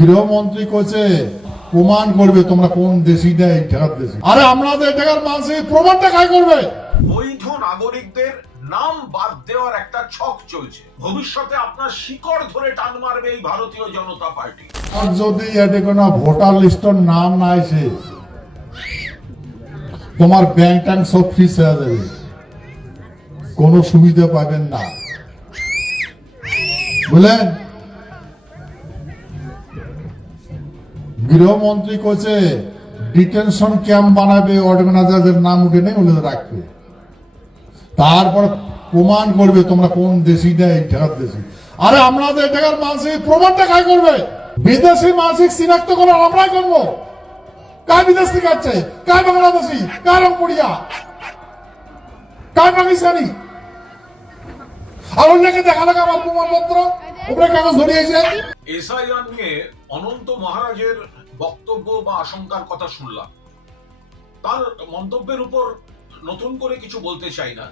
গৃহমন্ত্রী কইছে প্রমাণ করবে তোমরা কোন দেশি না এই টাকার দেশি। আরে আমাদের টাকার মানুষের প্রমাণটা কাই করবে? বৈধ নাগরিকদের নাম বাদ দেওয়ার একটা ছক চলছে। ভবিষ্যতে আপনার শিকড় ধরে টান মারবে এই ভারতীয় জনতা পার্টি। আর যদি এতে কোনো ভোটার লিস্টের নাম না আসে তোমার ব্যাংক ট্যাঙ্ক সব ফ্রিজ হয়ে যাবে, কোনো সুবিধা পাবেন না, বুঝলেন? গৃহমন্ত্রী কইছে ডিটেনশন ক্যাম্প বানাবে, অর্গানাইজারদের নাম উঠে নেই বলে রাখবে, তারপর প্রমাণ করবে তোমরা কোন দেশি না এই টাকার দেশি। আরে আমাদের টাকার মানুষের প্রমাণটা কাই করবে? বিদেশি মানসিক চিনাক্ত করে আমরাই করবো। কার বিদেশ থেকে আসছে, কার বাংলাদেশি, কার রংপুরিয়া, কার পাকিস্তানি, আর অন্যকে দেখা লাগা আমার প্রমাণপত্র উপরে কাগজ ধরিয়েছে। এসআইআর নিয়ে অনন্ত মহারাজের বক্তব্য বা আশঙ্কার কথা শুনলাম। তার মন্তব্যের উপর নতুন করে কিছু বলতে চাই না,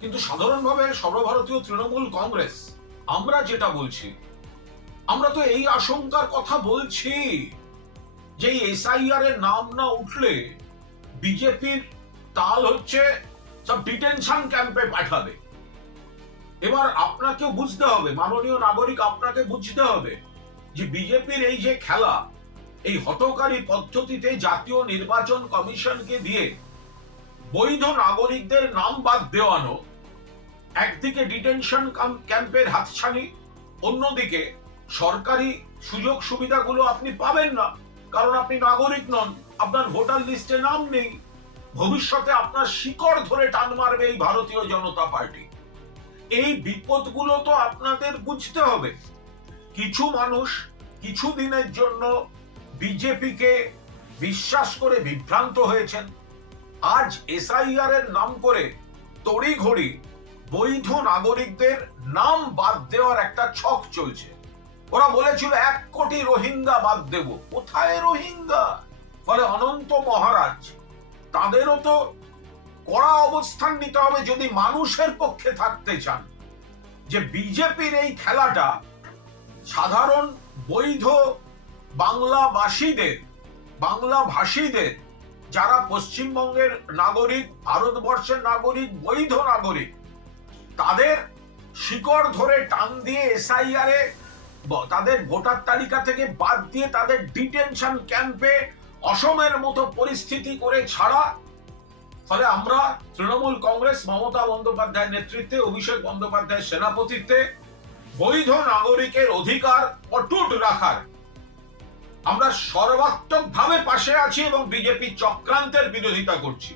কিন্তু সাধারণভাবে সর্বভারতীয় তৃণমূল কংগ্রেস আমরা যেটা বলছি, আমরা তো এই আশঙ্কার কথা বলছি যে এসআইআর এর নাম না উঠলে বিজেপির তাল হচ্ছে সব ডিটেনশন ক্যাম্পে পাঠাবে। এবার আপনাকে বুঝতে হবে, মাননীয় নাগরিক, আপনাকে বুঝতে হবে যে বিজেপির এই যে খেলা, এই হঠকারী পদ্ধতিতে জাতীয় নির্বাচন কমিশনকে দিয়ে বৈধ নাগরিকদের নাম বাদ দেওয়ানো, একদিকে ডিটেনশন ক্যাম্পের হাতছানি, অন্যদিকে সরকারি সুযোগ সুবিধাগুলো আপনি পাবেন না, কারণ আপনি নাগরিক নন, আপনার ভোটার লিস্টে নাম নেই। ভবিষ্যতে আপনার শিকড় ধরে টান মারবে এই ভারতীয় জনতা পার্টি। এই বিপদগুলো তো আপনাদের বুঝতে হবে। কিছু মানুষ কিছু দিনের জন্য বিজেপিকে বিশ্বাস করে বিভ্রান্ত হয়েছেন। আজ এসআইআর এর নাম করে তড়িঘড়ি বৈধ নাগরিকদের নাম বাদ দেওয়ার একটা ছক চলছে। ওরা বলেছিল 1 কোটি রোহিঙ্গা বাদ দেব, কোথায় রোহিঙ্গা? ফলে অনন্ত মহারাজ, তাদেরও তো কড়া অবস্থান নিতে হবে যদি মানুষের পক্ষে থাকতে চান। যে বিজেপির এই খেলাটা সাধারণ বৈধ বাংলাভাষীদের, যারা পশ্চিমবঙ্গের নাগরিক, ভারতবর্ষের নাগরিক, বৈধ নাগরিক, তাদের শিকড় ধরে টান দিয়ে এসআইআর এ তাদের ভোটার তালিকা থেকে বাদ দিয়ে তাদের ডিটেনশন ক্যাম্পে অসমের মতো পরিস্থিতি করে ছাড়া। ফলে আমরা তৃণমূল কংগ্রেস মমতা বন্দ্যোপাধ্যায়ের নেতৃত্বে, অভিষেক বন্দ্যোপাধ্যায়ের সেনাপতিত্বে বৈধ নাগরিকের অধিকার অটুট রাখার আমরা সর্বাত্মকভাবে পাশে আছি এবং বিজেপি চক্রান্তের বিরোধিতা করছি।